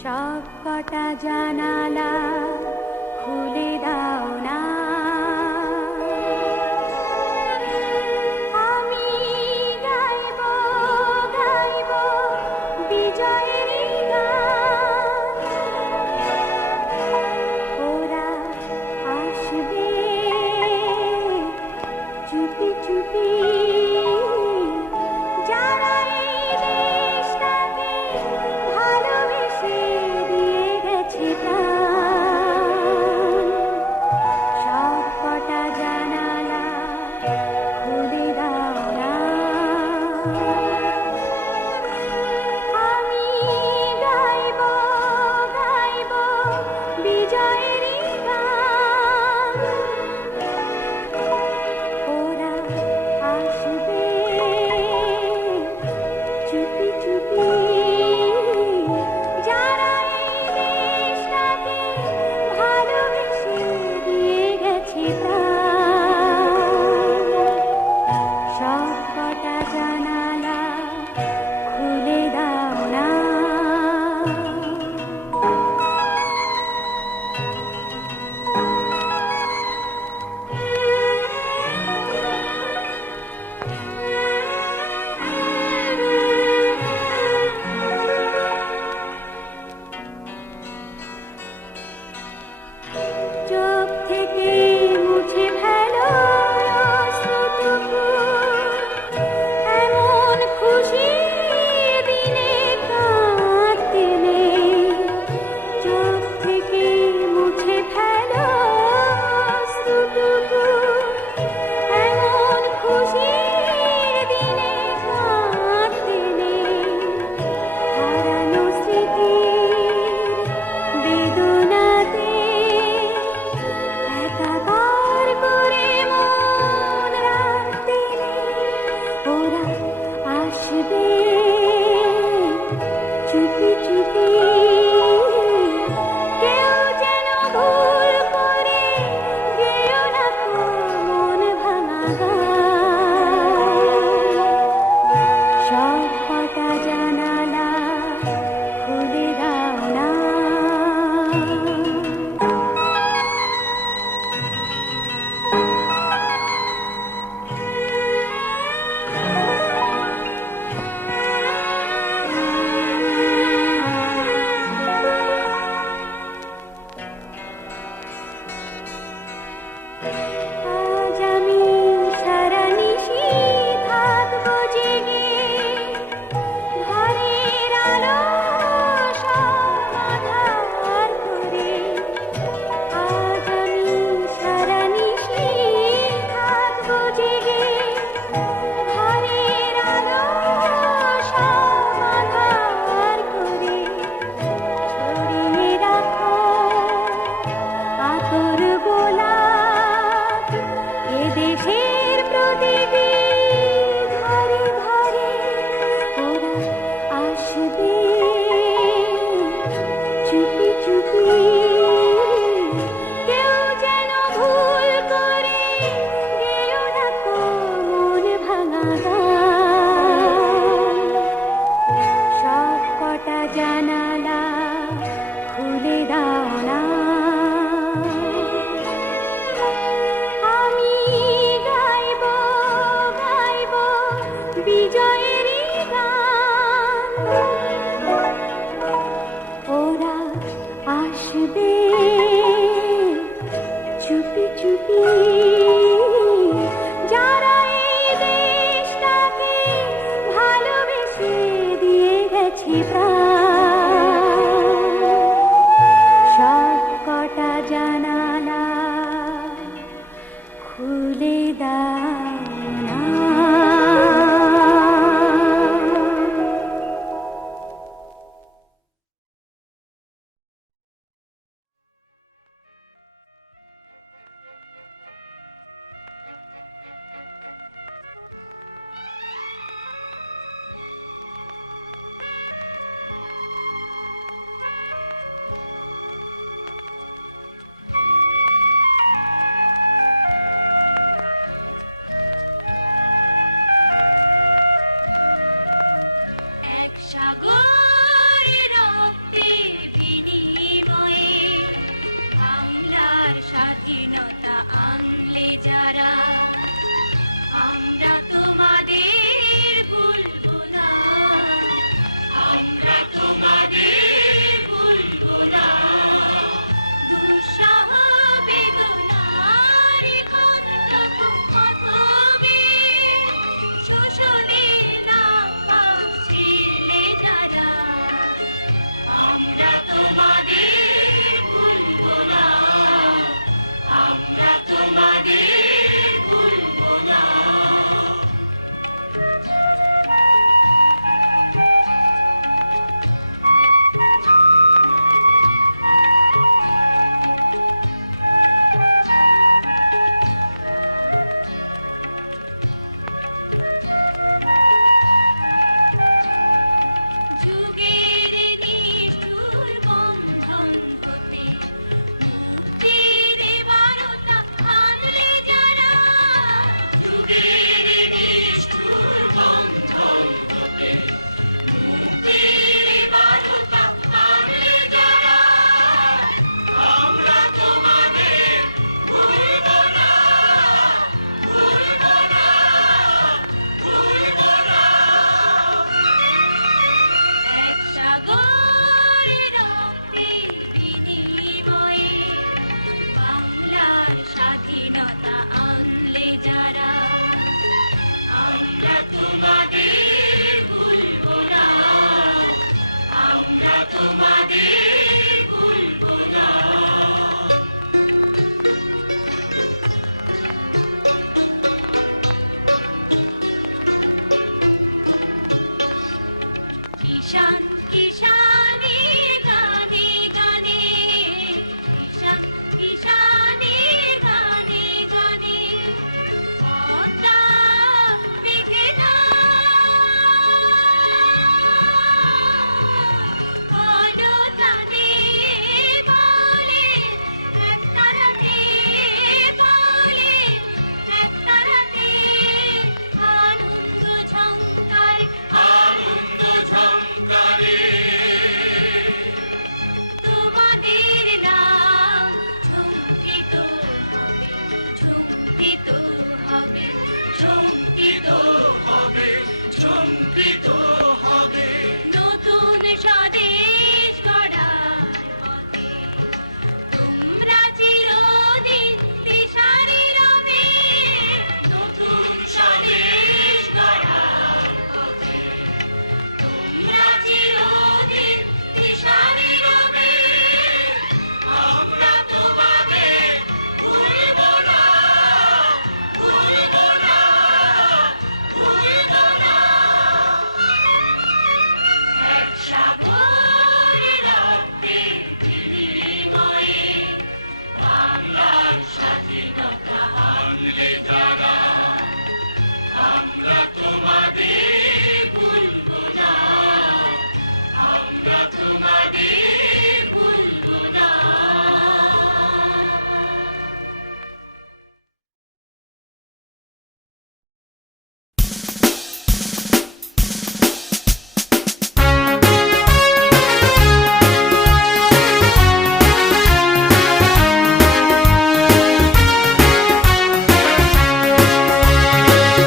সবকটা জানালা খুলে দাও না, আমি গাইব গাইব বিজয়ের গান। ওরা আসবে চুপি চুপি, যারা এই দেশটাকে ভালোবেসে দিয়ে গেছে প্রাণ। সবকটা জানালা খুলে দাও না, আমি গাইব গাইব বিজয়ের গান। ওরা আসবে চুপি চুপি, যারা এই দেশটাকে ভালোবেসে দিয়ে গেছে প্রাণ। সবকটা জানালা খুলে দাও না। চোখ থেকে মুছে ফেলো অশ্রুটুকু, এমন খুশি দিনে কাঁদতে নেই। চোখ থেকে মুছে ফেলো অশ্রুটুকু, এমন খুশির দিনে কাঁদতে নেই। হারানো স্মৃতির বেদনাতে একাকার করে মন রাখতে নেই। ওরা আসবে চুপি চুপি, কেউ যেন ভুল করে গেও না কো মন ভাঙা গান। সবকটা জানালা খুলে দাও না, আজ আমি সারা নিশি থাকবো জেগে, ঘরের আলো সব আঁধার করে। আজ আমি সারা নিশি থাকবো জেগে, ঘরের আলো সব আঁধার করে। ছড়িয়ে রাখো আতর গোলাপ এ দেশের প্রতিটি ঘরে ঘরে। ওরা আসবে চুপি চুপি, কেউ যেন ভুল করে গেও না কো মন ভাঙা গান। সবকটা জানালা খুলে দাও না, আমি গাইব গাইব বিজয়ের গান। ওরা আসবে চুপি চুপি, যারা এই দেশটাকে ভালোবেসে দিয়ে গেছে প্রাণ। সবকটা জানালা খুলে দাও না। স্বাধীনতা আনলে যারা, আমরা তোমাদের ভুলবো না, আমরা তোমাদের ভুলবো না। দুঃসহ বেদনার কণ্ঠক কথবে, শোষণের নাপাক ছিলে যারা, আমরা তোমাদের ভুলবো না, আমরা তোমাদের ভুলবো না। যুগের নিষ্ঠুর বন্ধন হতে মুক্তির বারতা আনলে যারা, যুগের নিষ্ঠুর বন্ধন হতে মুক্তির বারতা আনলে যারা, আমরা তোমাদের ভুলবো না, ভুলবো না, ভুলবো না। এক সাগর রক্তের বিনিময়ে বাংলার স্বাধীনতা আনলে যারা, আমরা তোমাদের ভুলবো না, আমরা তোমাদের ভুলবো না। কিষান কিষানে গানে গানে, কিষান কিষানে গানে গানে, পদ্মা মেঘনা কলতানে বলে, একতারাতে বলে, একতারাতে আনন্দ ঝংকার, আনন্দ ঝংকারে তোমাদের নাম ঝঙ্কৃত হবে, ঝঙ্কৃত হবে, ঝঙ্কৃত হবে, ঝঙ্কৃত হবে। নতুন স্বদেশ গড়ার পথে তোমরা চিরদিন দিশারি রবে, নতুন স্বদেশ গড়ার পথে তোমরা চিরদিন দিশারি রবে। আমরা তোমাদের ভুলবো না, ভুলবো না, ভুলবো না। এক সাগর রক্তের বিনিময়ে বাংলার স্বাধীনতা আনলে যারা, আমরা তোমাদের ভুলবো না, আমরা তোমাদের ভুলবো না।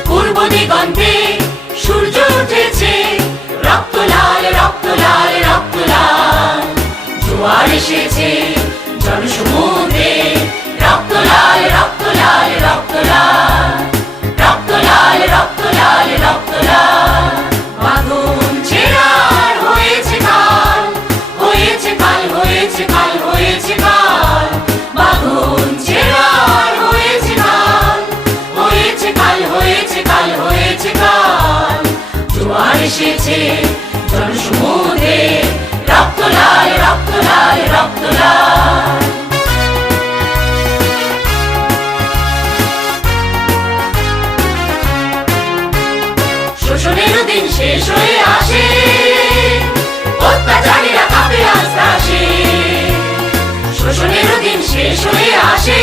পূর্ব দিগন্তে সূর্য উঠেছে, রক্ত লাল, রক্ত লাল, রক্ত লাল। জোয়ার এসেছে জনসমুদ্রে, রক্ত লাল, রক্ত লাল, রক্ত লাল, রক্ত লাল, রক্ত লাল, রক্ত লাল। বাঁধন ছেঁড়ার হয়েছে কাল, হয়েছে কাল, হয়েছে কাল, হয়েছে কাল। বাঁধন ছেঁড়ার হয়েছে কাল, হয়েছে কাল, হয়েছে কাল, হয়েছে কাল। জোয়ার এসেছে জনসমুদ্রে, রক্ত লাল, রক্ত লাল, রক্ত লাল। শোষণের দিন শেষ হয়ে আসে, অত্যাচারীরা কাঁপে আস্তে আসে। শোষণের দিন শেষ হয়ে আসে,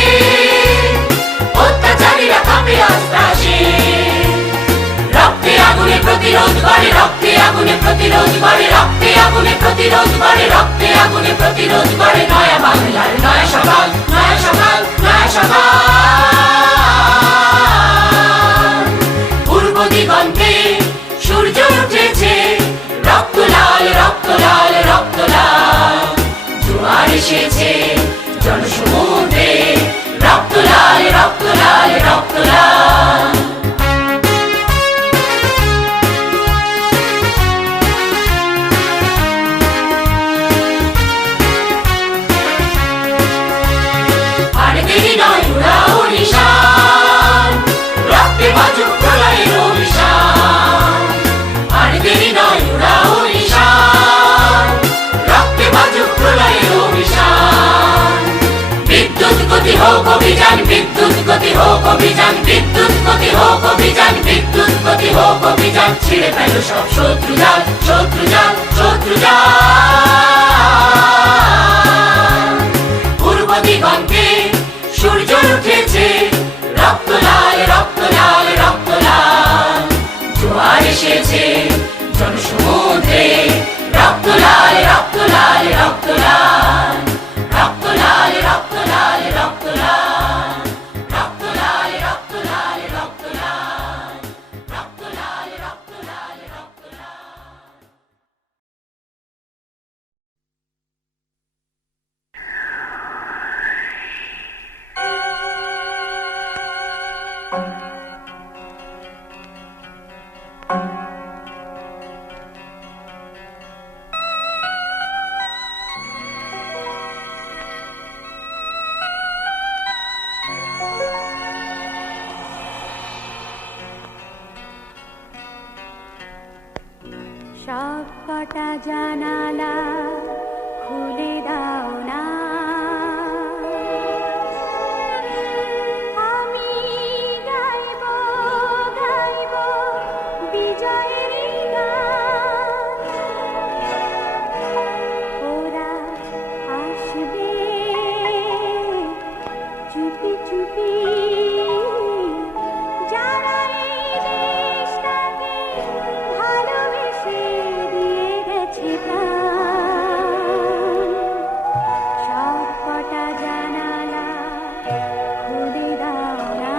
অত্যাচারীরা কাঁপে আস্তে আসে। রক্তে আগুনে প্রতিরোধ করে, রক্তে আগুনে প্রতিরোধ করে, রক্তে আগুনে প্রতিরোধ করে, রক্তে আগুনে প্রতিরোধ করে। নয়া বাংলার নয়া সকাল, নয়া সকাল, নয়া ছিঁড়ে ফেলো সব শত্রু জাল, শত্রু জাল, শত্রু জাল। পূর্ব দিগন্তে সূর্য উঠেছে, রক্ত লাল, রক্ত লাল, রক্ত লাল। জোয়ার এসেছে জনসমুদ্রে, রক্ত লাল, রক্ত লাল, রক্ত লাল, রক্ত লাল, রক্ত লাল, রক্ত লাল, রক্ত লাল, রক্ত লাল, রক্ত লাল, রক্ত লাল, রক্ত লাল, রক্ত লাল। সব কটা জানালা খুলে দাও না, আমি গাইব গাইব বিজয়ের গান। ওরা আসবে চুপি চুপি, যারা এই দেশটাকে ভালোবেসে দিয়ে গেছে প্রাণ। সব কটা জানালা খুলে দাও না,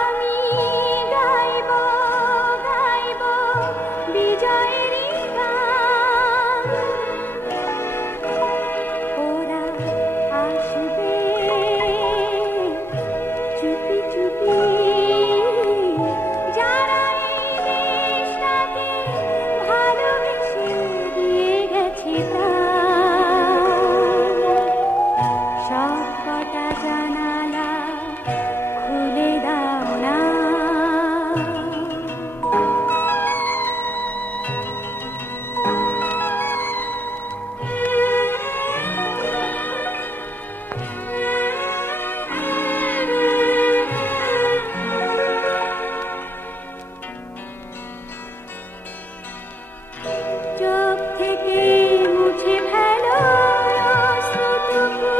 আমি গাইব গাইব বিজয়ের গান। ওরা আসবে চুপি চুপি, যারা এই দেশটাকে ভালোবেসে দিয়ে গেছে প্রাণ। সব কটা জানালা খুলে দাও না। চোখ থেকে মুছে ফেলো অশ্রুটুকু,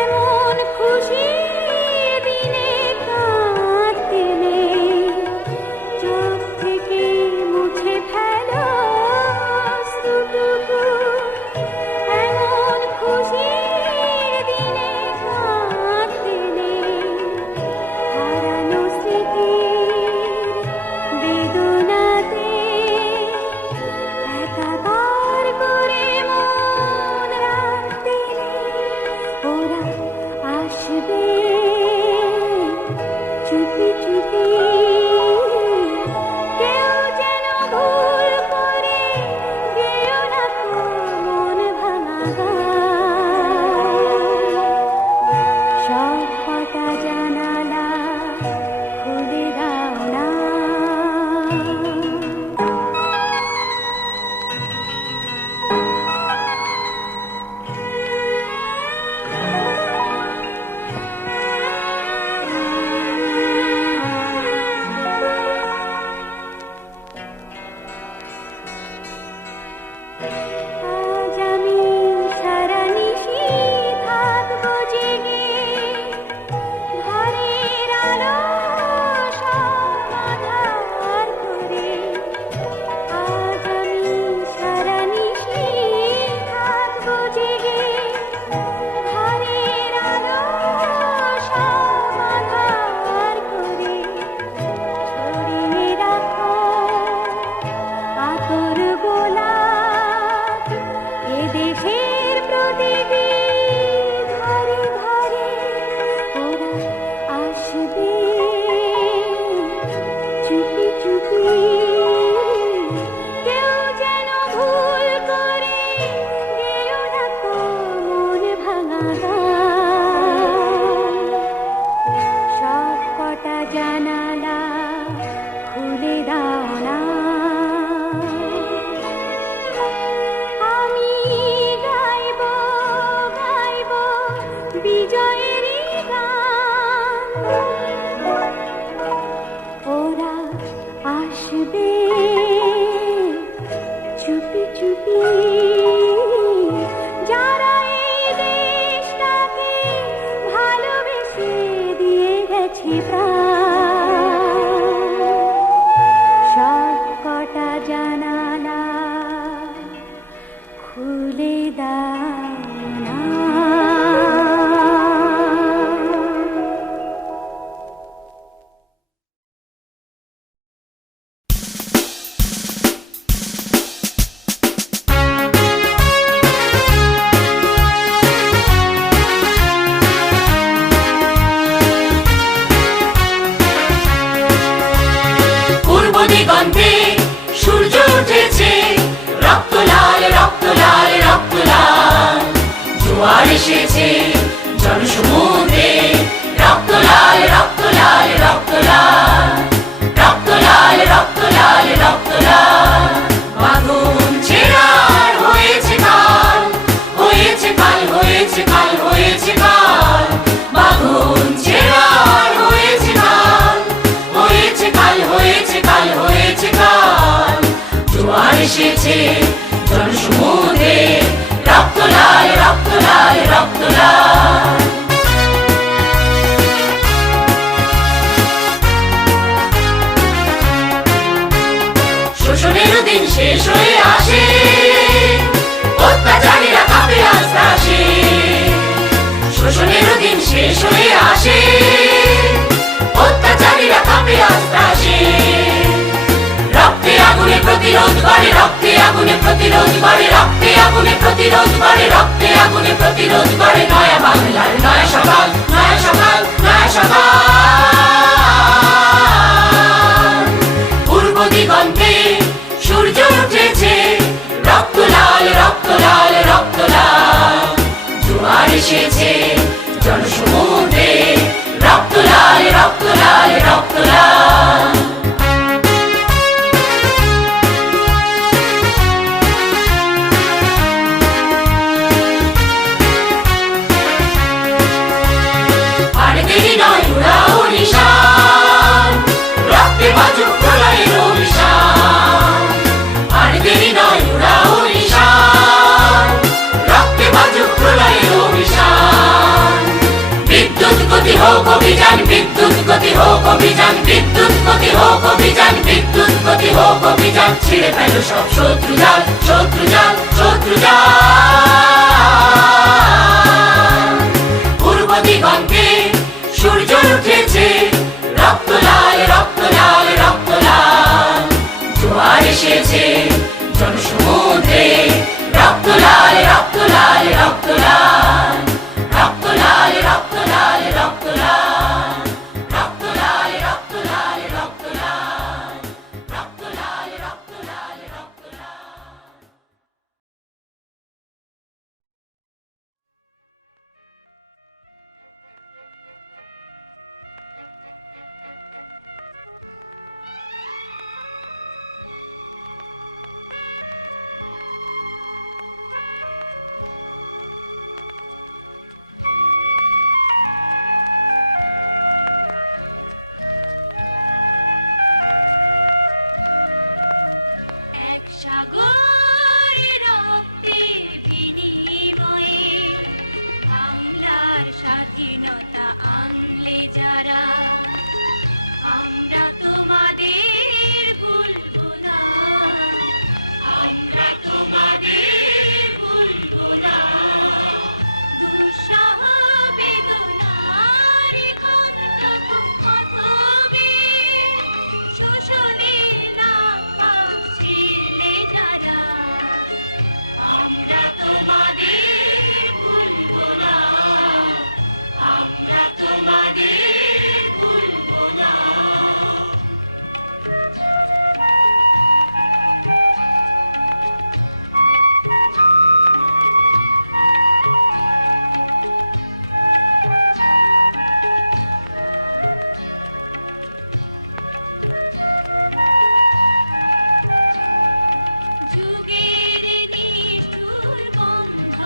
এমন খুশি দিনে কাঁদতে নেই। চোখ থেকে মুছে ফেলো অশ্রুটুকু, এমন খুশির দিনে কাঁদতে নেই। হারানো স্মৃতির বেদনাতে একাকার করে মন রাখতে নেই। ওরা আসবে চুপি চুপি, কেউ যেন ভুল করে গেও না কো মন ভাঙা গান। সব কটা জানালা খুলে দাও না। আজ আমি সারা নিশি থাকবো জেগে, ঘরের আলো সব আঁধার করে। আজ আমি সারা নিশি থাকবো জেগে, ঘরের আলো সব আঁধার করে। ছড়িয়ে রাখো আতর গোলাপ এদেশের প্রতিটি ঘরে ঘরে। ওরা আসবে চুপি চুপি, কেউ যেন ভুল করে গেও না কো মন ভাঙা গান। সব কটা জানালা খুলে দাও না, আমি গাইব তুলে দাও না। পূর্ব দিগন্তে সূর্য উঠেছে, রক্ত লাল রক্ত লাল রক্ত লাল। জোয়ার এসেছে জনসমুদ্রে, রক্ত লাল রক্ত লাল রক্ত লাল। রক্ত লাল রক্ত লাল রক্ত লাল। বাঁধন ছেঁড়ার হয়েছে কাল, হয়েছে কাল হয়েছে কাল হয়েছে কাল। বাঁধন ছেঁড়ার হয়েছে কাল, হয়েছে কাল হয়েছে কাল হয়েছে কাল। জোয়ার এসেছে জনসমুদ্রে, রক্ত লাল রক্ত লাল রক্ত লাল। শোষণের দিন শেষ হয়ে আসে, অত্যাচারীরা কাঁপে আস্তে আসে। শোষণের দিন শেষ হয়ে আসে, অত্যাচারীরা কাঁপে আস্তে আসে। রক্তে আগুনে প্রতিরোধ বাড়ে, রক্তে আগুনে প্রতিরোধ বাড়ে, রক্তে আগুনে প্রতিরোধ বাড়ে, রক্তে আগুনে প্রতিরোধ বাড়ে। নয়া বাংলার নয়া সকাল, নয়া সকাল নয়া সকাল। পূর্ব দিগন্তে সূর্য উঠেছে, রক্ত লাল রক্ত লাল রক্ত লাল। জোয়ার এসেছে জনসমুদ্রে, রক্ত লাল রক্ত লাল রক্ত লাল। আর দেরি নয় উড়াও নিশান, রক্তে বাজুক প্রলয়ের অভিশান। আর দেরি নয় উড়াও নিশান, রক্তে বাজুক প্রলয়ের অভিশান। বিদ্যুৎ গতি হোক অভিযান, বিদ্যুৎ গতি হোক অভিযান, বিদ্যুৎ গতি হোক অভিযান, বিদ্যুৎ গতি হোক অভিযান। ছিঁড়ে ফেল সব শত্রু জাল, শত্রু জাল, শত্রু জাল। পূর্ব দিগন্তে সূর্য উঠেছে, রক্ত লাল রক্ত লাল রক্ত লাল। জোয়ার এসেছে জনসমুদ্রে, রক্ত লাল রক্ত লাল রক্ত লাল। রক্ত লাল রক্ত লাল রক্ত লাল। রক্ত লাল রক্ত লাল রক্ত লাল। রক্ত লাল রক্ত লাল রক্ত লাল। এক সাগরে রক্তের বিনিময়ে বাংলার স্বাধীনতা আনলে যারা, আমরা তোমাদের ভুলবো না, আমরা তোমাদের ভুলবো না। দুঃসহ বেদনার কণ্ঠক মাথবে, শোষণে নাক ছিলে যারা, আমরা তোমাদের ভুলবো না, আমরা তোমাদের ভুলবো না। যুগের নিষ্ঠুর বন্ধ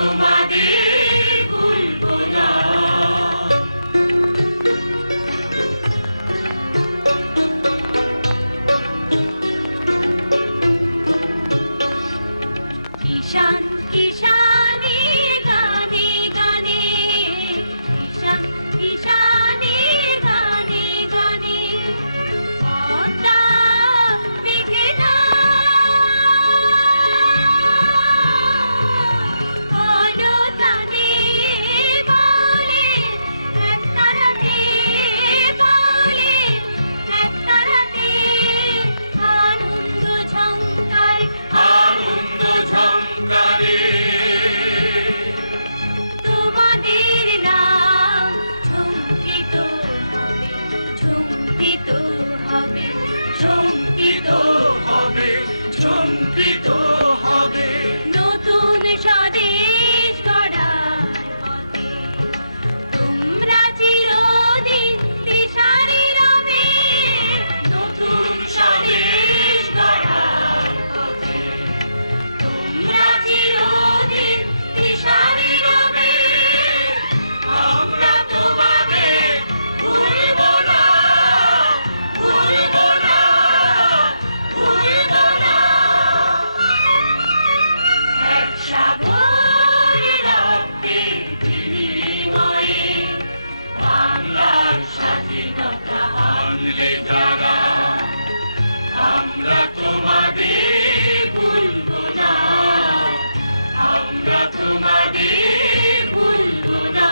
তোমাদের ভুলবো না। কিষান কিষানে গানে গানে, কিষান কিষানে গানে গানে, পদ্মা মেঘনা কলতানে বলে একতারাতে, বলে একতারাতে, আনন্দ ঝংকার আনন্দ ঝংকারে তোমাদের নাম ঝঙ্কৃত হবে, ঝঙ্কৃত হবে, ঝঙ্কৃত হবে, ঝঙ্কৃত হবে। নতুন স্বদেশ গড়ার পথে তোমরা চিরদিন দিশারি রবে, নতুন স্বদেশ গড়ার পথে তোমরা চিরদিন দিশারি রবে। আমরা তোমাদের ভুলবো না, ভুলবো না, ভুলবো না। এক সাগর রক্তের বিনিময়ে বাংলার স্বাধীনতা আনলে যারা, আমরা তোমাদের ভুলবো না, আমরা তোমাদের ভুলবো না।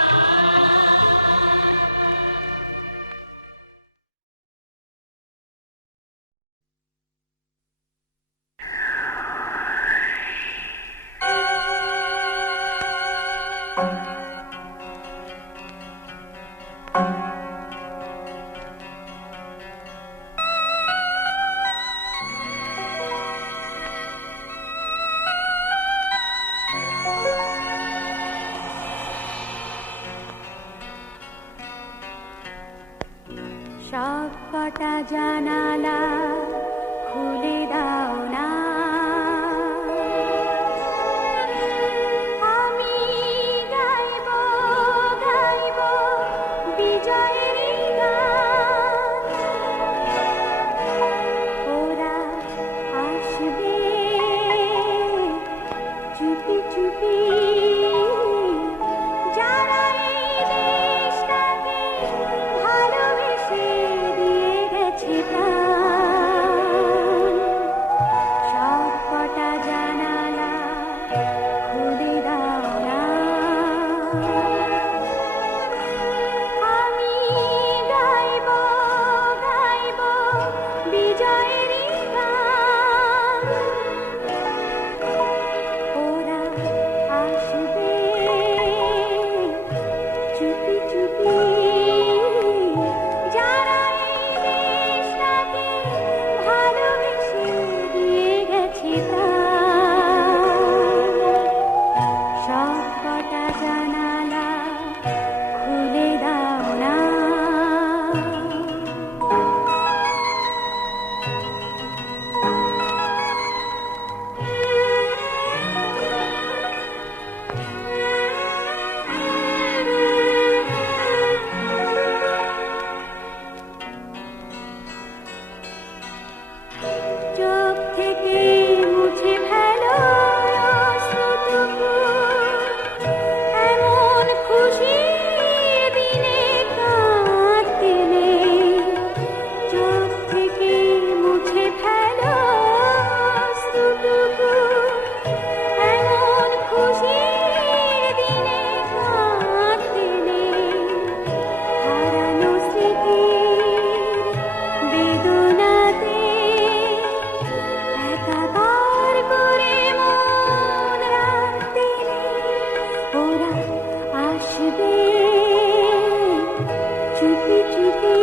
সব কটা জানালা খুলে দাও না, আমি গাইব গাইব বিজয়ের গান। ওরা আসবে চুপি চুপি, যারা এই দেশটাকে ভালোবেসে দিয়ে গেছে প্রাণ। সব কটা জানালা খুলে দাও না, আমি গাইব গাইব বিজয়ের গান। ওরা আসবে চুপি চুপি, যারা এই দেশটাকে ভালোবেসে দিয়ে গেছে প্রাণ। সব কটা জানালা খুলে দাও না। চোখ থেকে মুছে ফেলো অশ্রুটুকু, এমন খুশির দিনে কাঁদতে নেই। চোখ থেকে মুছে ফেলো অশ্রুটুকু, এমন খুশির দিনে কাঁদতে নেই। হারানো স্মৃতির বেদনাতে একাকার করে মন রাখতে নেই। ওরা আসবে চুপি চুপি,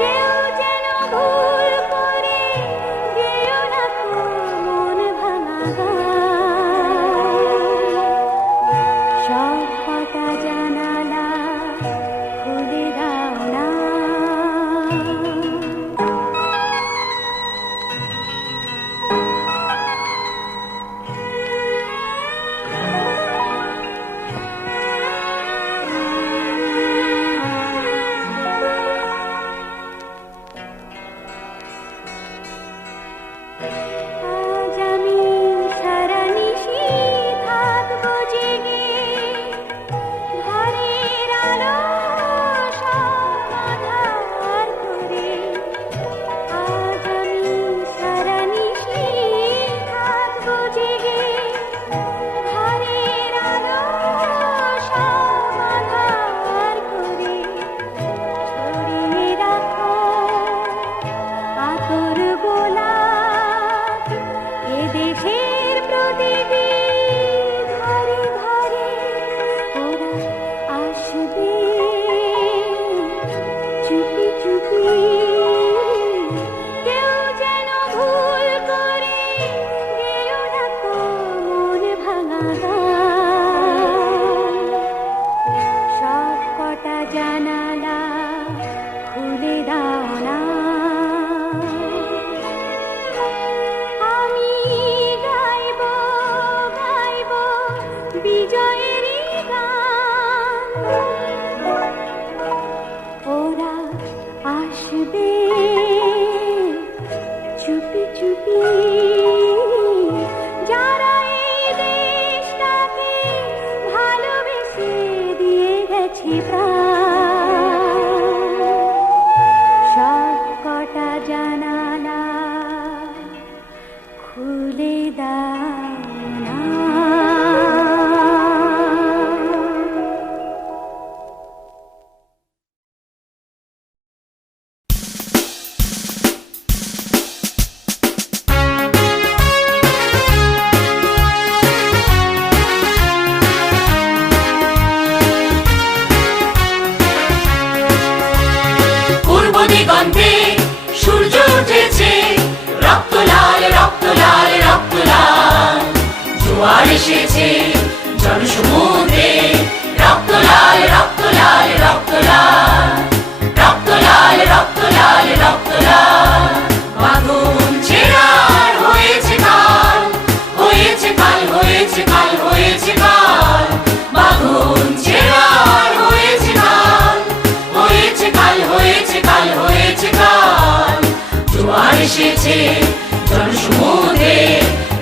কেউ যেন ভুল করে গেও না কো মন ভাঙা গান। সব কটা জানালা খুলে দাও না। বিজয়েরই গান। ওরা আসবে চুপি চুপি, যারা এই দেশটাকে ভালোবেসে দিয়ে গেছে প্রাণ। সব কটা জানালা খুলে দাও না। পূর্ব দিগন্তে সূর্য উঠেছে, রক্ত লাল রক্ত লাল রক্ত লাল। জোয়ার এসেছে জনসমুদ্রে, রক্ত লাল রক্ত লাল রক্ত লাল। রক্ত লাল রক্ত লাল রক্ত লাল। বাঁধন ছেঁড়ার হয়েছে কাল, হয়েছে কাল হয়েছে কাল হয়েছে কাল। বাঁধন ছেঁড়ার হয়েছে কাল, হয়েছে কাল হয়েছে কাল হয়েছে কাল। জোয়ার এসেছে জনসমুদ্রে,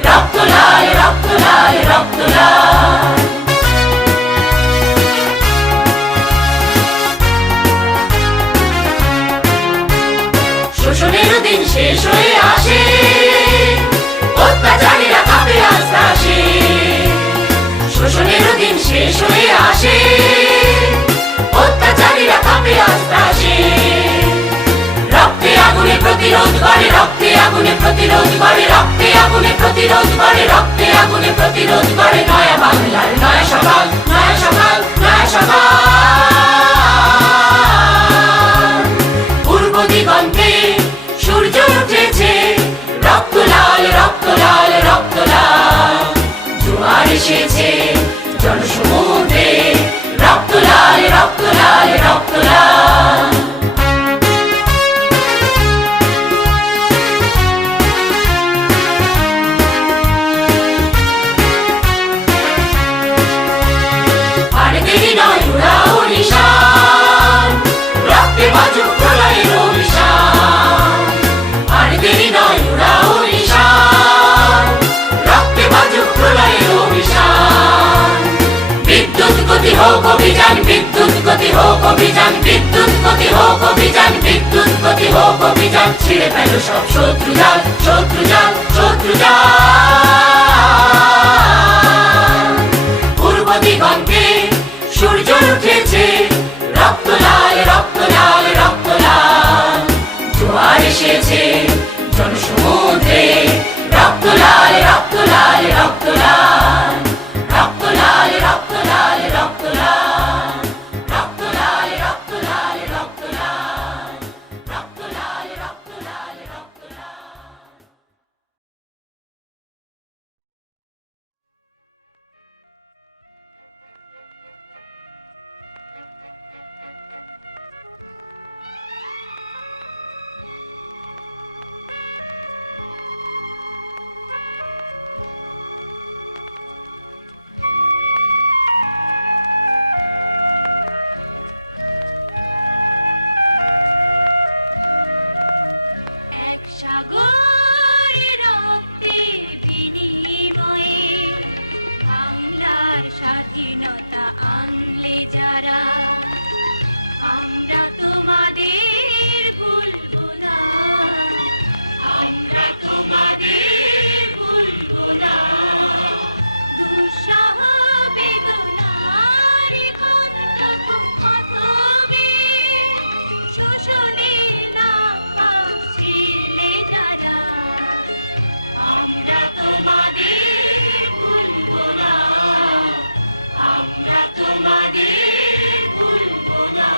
রক্ত লাল রক্ত লাল রক্ত লাল। শোষণের দিন শেষ হয়ে আসে, অত্যাচারীরা কাঁপে আস্তে আসে। শোষণের দিন শেষ হয়ে আসে, অত্যাচারীরা কাঁপে আস্তে আসে। রক্তে আগুনে প্রতিরোধ করে, রক্তে আগুনে প্রতিরোধ করে, রক্তে আগুনে প্রতিরোধ করে, রক্তে আগুনে প্রতিরোধ করে। নয়া বাংলার নয়া সকাল, নয়া সকাল নয়া সকাল। পূর্ব দিগন্তে সূর্য উঠেছে, রক্ত লাল রক্ত লাল রক্ত লাল। জোয়ার এসেছে জনসমুদ্রে, রক্ত লাল রক্ত লাল রক্ত লাল। আর দেরি নয় উড়াও নিশান, রক্তে বাজুক প্রলয়ের অভিশান। আর দেরি নয় উড়াও নিশান, রক্তে বাজুক প্রলয়ের অভিশান। বিদ্যুৎ গতি হোক অভিযান, বিদ্যুৎ গতি হোক অভিযান, বিদ্যুৎ গতি হোক অভিযান, বিদ্যুৎ গতি হোক অভিযান। ছিঁড়ে ফেলো সব শত্রু জাল, শত্রু জাল, শত্রু জাল। পূর্ব দিগন্তে সূর্য উঠেছে, রক্ত লাল রক্ত লাল রক্ত লাল। জোয়ার এসেছে জনসমুদ্রে, রক্ত লাল রক্ত লাল রক্ত লাল। রক্ত লাল রক্ত লাল রক্ত লাল। রক্ত লাল রক্ত লাল রক্ত লাল। রক্ত লাল রক্ত লাল রক্ত লাল। এক সাগরের রক্তের বিনিময়ে বাংলার স্বাধীনতা আনলে যারা, আমরা তোমাদের ভুলবো না, আমরা তোমাদের ভুলবো না। দুঃসহ বেদনার কণ্ঠক কথবে, শোষণে নাক ছিলে যারা, আমরা তোমাদের ভুলবো না, আমরা তোমাদের ভুলবো না।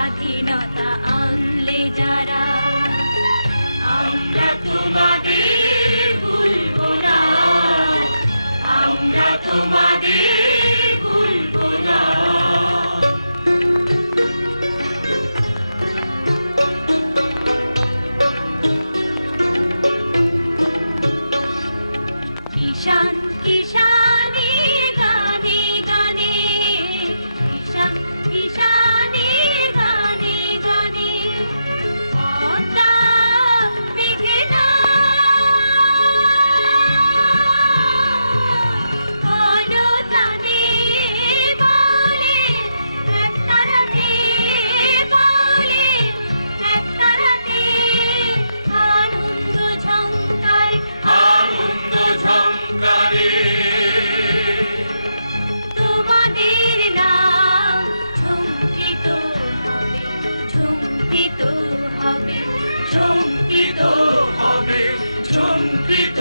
স্বাধীনতা আনলে যারা, আমরা তোমাদের ভুলবো না, আমরা তোমাদের ভুলবো না। কিষান কিষানে গানে গানে, কিষান কিষানে গানে গানে, পদ্মা মেঘনা কলতানে বলে একতারাতে, বলে একতারাতে, আনন্দ ঝংকার আনন্দ ঝংকারে তোমাদের নাম ঝঙ্কৃত হবে, ঝঙ্কৃত হবে, ঝঙ্কৃত হবে, ঝঙ্কৃত